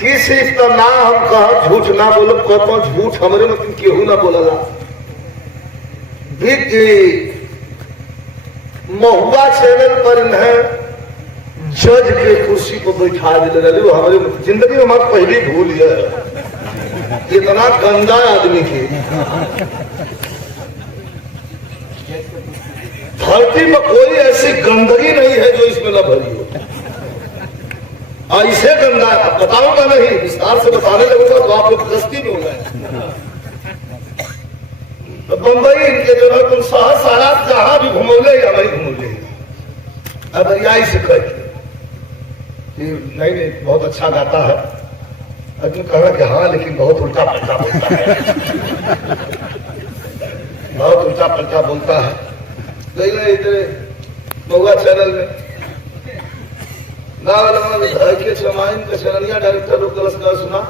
तीस तो ना हम कह झूठ ना बोलो कहतो झूठ हमरे में केहू ना बोलला महुआ चैनल पर जज के कुर्सी पर बैठा दिले रहे हमारे जिंदगी में हमारे पहली भूल है इतना गंदा आदमी के धरती में कोई ऐसी गंदगी नहीं है जो इसमें न भरी हो। ऐसे गंदा बताऊंगा नहीं, विस्तार से बताने लगूंगा तो आप लोग दस्ती में हो गए। तो बंबई इनके जो है तुम शहर सारा जहां भी घूमोगे या नहीं घूमोगे अब यही से कह नहीं बहुत अच्छा गाता है तुम कहना कि हाँ लेकिन बहुत उल्टा पलटा बोलता है बहुत उल्टा पलटा बोलता है। महुआ चैनल में के चमाइन के चरनिया डायरेक्टर लोग कलश का सुना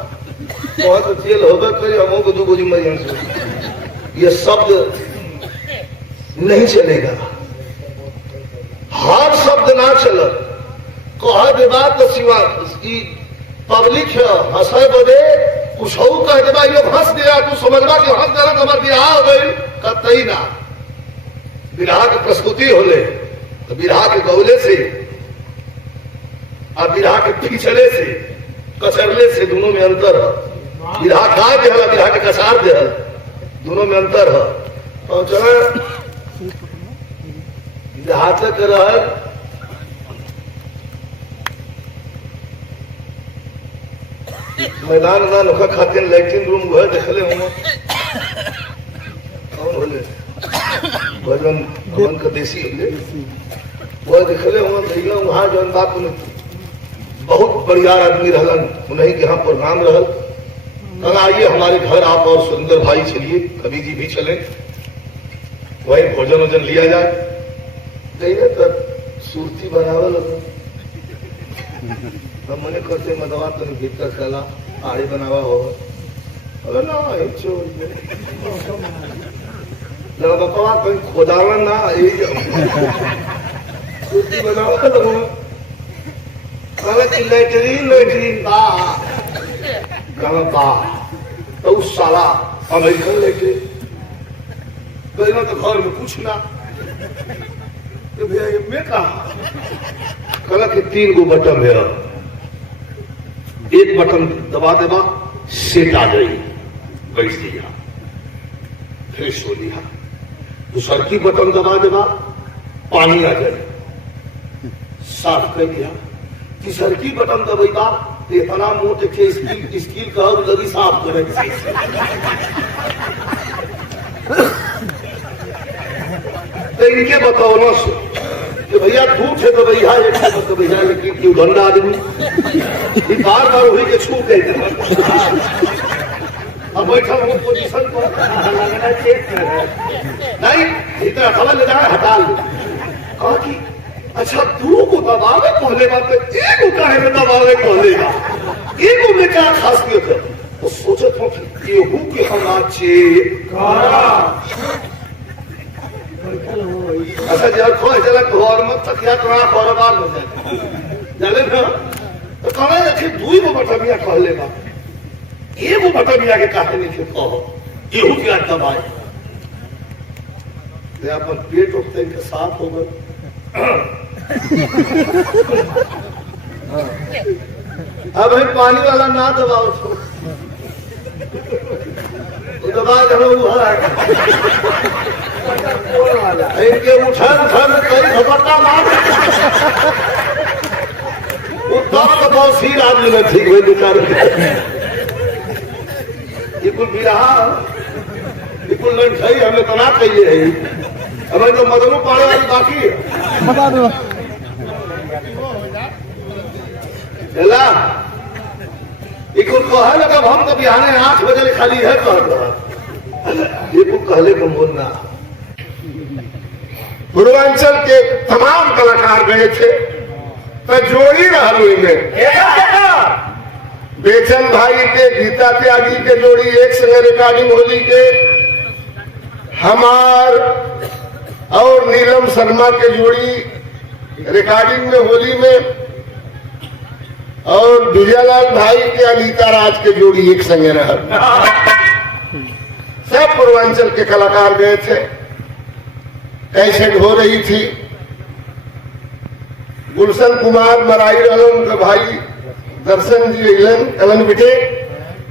वहां तो जेल होगा करी हमों को दो मरियम से ये शब्द नहीं चलेगा, हर शब्द ना चल कहा विवाद तो सिवा इसकी पब्लिक है हंसे बदे कुछ कह दे भाई लोग हंस दिया तू समझवा कि हंस देना हमारे बिरहा हो गई कतई ना। बिरहा की प्रस्तुति होले तो बिरहा के गौले से और बिरहा के पिछले से कचरले से दोनों में अंतर है। बिरहा खा दे बिरहा के कसार दे दोनों में अंतर है। और चले बिरहा तक रह मैदान ना नोखा खाते लैट्रिन रूम घर देखले हूँ कौन होले भजन भवन का देसी होले वह देखले हूँ देखिए वहाँ जौन बात बहुत बढ़िया आदमी रहलन उन्हीं के यहाँ प्रोग्राम रहल कल आइए हमारे घर आप और सुंदर भाई चलिए कवि जी भी चले वही भोजन वोजन लिया जाए देखिए तब सुरती बनावल हम मने करते मदवा तो भीतर कला आड़ी बनावा हो अगर ना बाबा कहीं खोदावा ना कुर्सी बनावा तो लैटरीन बा तो उस साला अमेरिकन लेके गई तो घर में कुछ ना तो भैया मैं कहा कला कि 3 गो बटन है एक बटन दबा देवा सेट आ गई बैठ दिया फिर सो लिया दूसर की बटन दबा देवा पानी आ जाए साफ कर दिया तीसर की बटन दबेगा इतना मोटे के स्कील का लगी साफ करे तो इनके बताओ ना कि भैया झूठ है तो भैया तो भैया लेकिन क्यों गंदा आदमी बार बार वही के छू गए अब बैठा वो पोजीशन को लगना चेक नहीं इतना खबर ले जाए हटा लो कहा कि अच्छा 2 को दबावे पहले बात एक को काहे में दबावे पहले बात एक में क्या खासियत है वो सोचे तो कि गेहूं के हमाचे कारा अच्छा जब खोए चला घर में तक या तोरा कारोबार हो जाए जाने ना तो कहना है कि 2 को बटमिया कह लेगा एगो बटमिया के काहे नहीं कहो गेहूं के दबाए ते अपन पेट उठते के साफ हो गए अब है पानी वाला ना दबाओ तो दबा दो इनके उठन कई झपट्टा मार वो तो बहुत सी आदमी ने ठीक हुए बेचारे ये कुल भी रहा बिल्कुल नहीं सही हमें तो ना चाहिए है हमें तो मदनू पाने वाली बाकी है बता दो चला कहा लगा हम तो बिहाने 8 बजे खाली है ये कहले को बोलना पूर्वांचल के तमाम कलाकार गए थे तो जोड़ी रहलू इनमें बेचन भाई के गीता त्यागी के जोड़ी एक संग रिकॉर्डिंग होली के हमार और नीलम शर्मा के जोड़ी रिकॉर्डिंग में होली में और विजयलाल भाई के अनीता राज के जोड़ी एक संगे रहा। सब पूर्वांचल के कलाकार गए थे, कैसेट हो रही थी। गुलशन कुमार मराई रहलन के भाई दर्शन जी अलन, कलन बेटे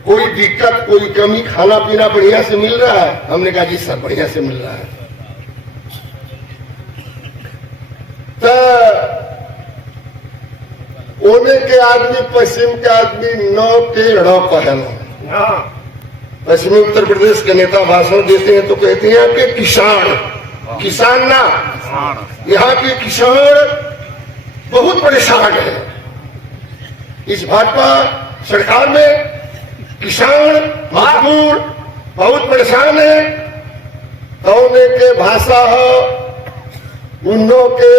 कोई दिक्कत कोई कमी, खाना पीना बढ़िया से मिल रहा है? हमने कहा जी सब बढ़िया से मिल रहा है। तो ओने के आदमी पश्चिम के आदमी नौ के ड़ कहला। पश्चिमी उत्तर प्रदेश के नेता भाषण देते हैं तो कहते हैं कि किसान, किसान ना, यहाँ के किसान बहुत परेशान है। इस भाजपा सरकार में किसान मजदूर बहुत परेशान है। कौने के भाषा हो उन्नो के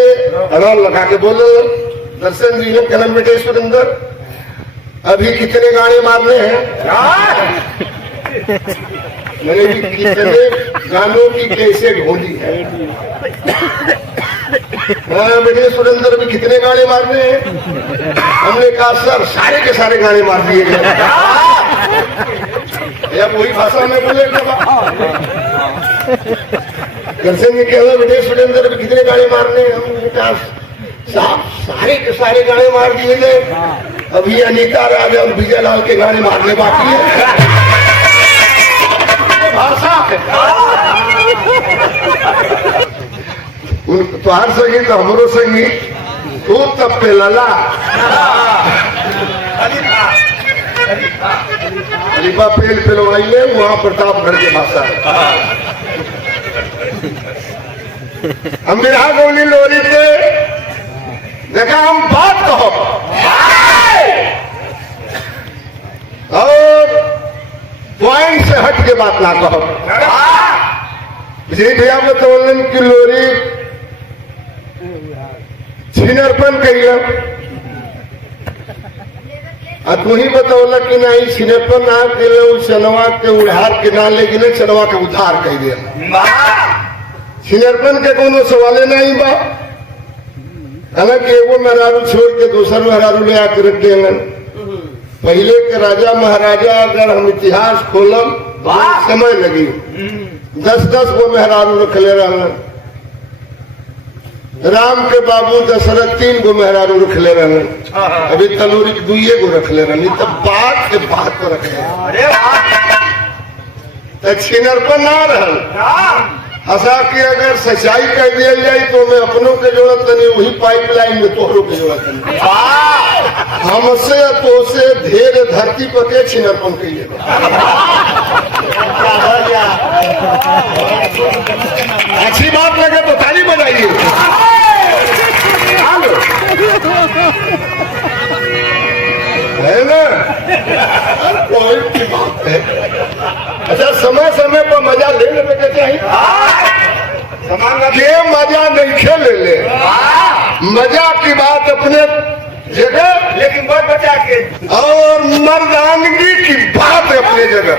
रण लगा के बोलो। दर्शन जी ने कलम बेटे सुरेंद्र अभी कितने गाने मारने हैं? मैंने भी कितने गानों की कैसे ढूंढी है। हाँ बेटे सुरेंद्र अभी कितने गाने मारने हैं? हमने कहा सर सारे के सारे गाने मार दिए गए। या वही भाषा में बोले दर्शन जी कह बेटे सुरेंद्र अभी कितने गाने मारने हैं? हमने कहा साहब सारे के सारे गाने मार दिए गए, अभी अनीता राज और विजयलाल के गाने मारने बाकी है। भाषा तुहार संगी तो हमरो संगी तू तब पे लला अलीपा पेल पिलवाइले वहां प्रतापगढ़ की भाषा है। हम बिरहा गौली लोरी पे देखा हम बात कहो और पॉइंट से हट के बात ना कहो। जी भैया बतौलन की लोरी छिनरपन कहिए, तू ही बतौल कि नहीं छिनरपन ना के चनवा के उधार के ना लेकिन चनवा के उधार कह दिया। छिनरपन के कोनो सवाले नहीं बा। हालांकि एगो मेहरारू छोड़ के दूसर मेहरारू ले आकर रख दिए। पहले के राजा महाराजा अगर हम इतिहास खोलम समय लगी 10-10 गो मेहरारू रखले रहन। राम के बाबू दशरथ 3 गो मेहरारू रखले रहन। अभी तलूरी 2 गो रखले रहन। तब बात के बात को रखे तो छिनरपन ना रहन। हंसा के अगर सच्चाई कर दिया जाए तो मैं अपनों के जरूरत नहीं, वही पाइपलाइन में तोहरों की जरूरत नहीं। हमसे तो से ढेर धरती पर के छिनरपन कहिए। अच्छी बात लगे तो ताली बजाइए। है ना कोई बात है। अच्छा समय समय पर मजा ले लेने के चाहिए। के मजा नहीं खेले ले, मजा की बात अपने जगह लेकिन बहुत बचा के, और मर्दानगी की बात अपने जगह।